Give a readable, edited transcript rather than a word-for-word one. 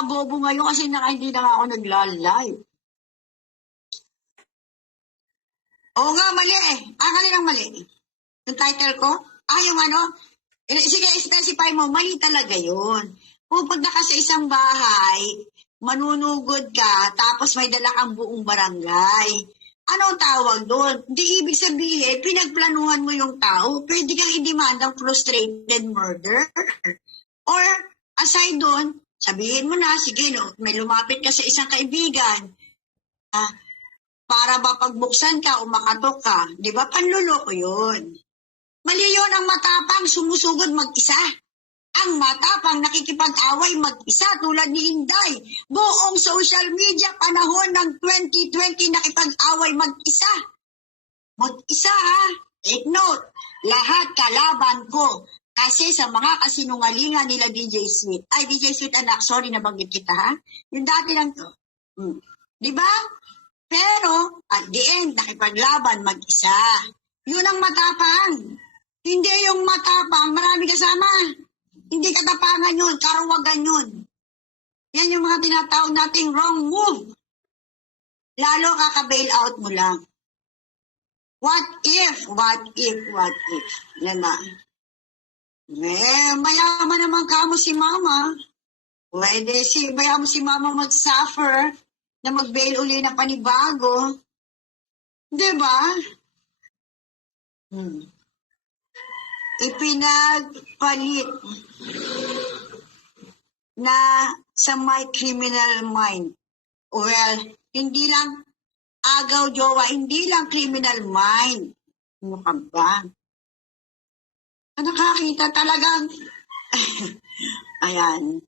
nakakabobo ngayon kasi hindi na ako nagla-live. Oo nga, mali eh. Kaninang mali? Yung title ko? Yung ano? Sige, specify mo, mali talaga yun. Pupunta ka sa isang bahay, manunugod ka, tapos may dala kang buong barangay. Anong tawag doon? Di ibig sabihin, pinagplanuhan mo yung tao. Pwede kang i-demand ng frustrated murder. Or, aside doon, sabihin mo na, sige, no, may lumapit ka sa isang kaibigan. Para ba pagbuksan ka o makatok ka? Di ba? Panluloko yun. Mali yun ang matapang sumusugod mag-isa. Ang matapang nakikipag-away mag-isa tulad ni Inday. Buong social media panahon ng 2020 nakipag-away mag-isa. Mag-isa ha. Take note. Lahat kalaban ko. Kasi sa mga kasinungalingan nila DJ Sweet. Ay, DJ Sweet anak, sorry nabanggit kita ha. Yung dati lang to. Di ba? Pero, at the end, nakipaglaban mag-isa. Yun ang matapang. Hindi yung matapang, marami kasama. Hindi katapangan yun, karawagan yun. Yan yung mga tinatawag nating wrong move. Lalo kaka-bail out mo lang. What if? Yan na. Mayaman naman ka mo si mama. Pwede mayaman si mama mag-suffer na mag-bail uli na panibago. Diba? Ipinagpalit na sa may criminal mind. Well, hindi lang agaw jowa, hindi lang criminal mind. Ano ka ba? Nakakita talagang ayan.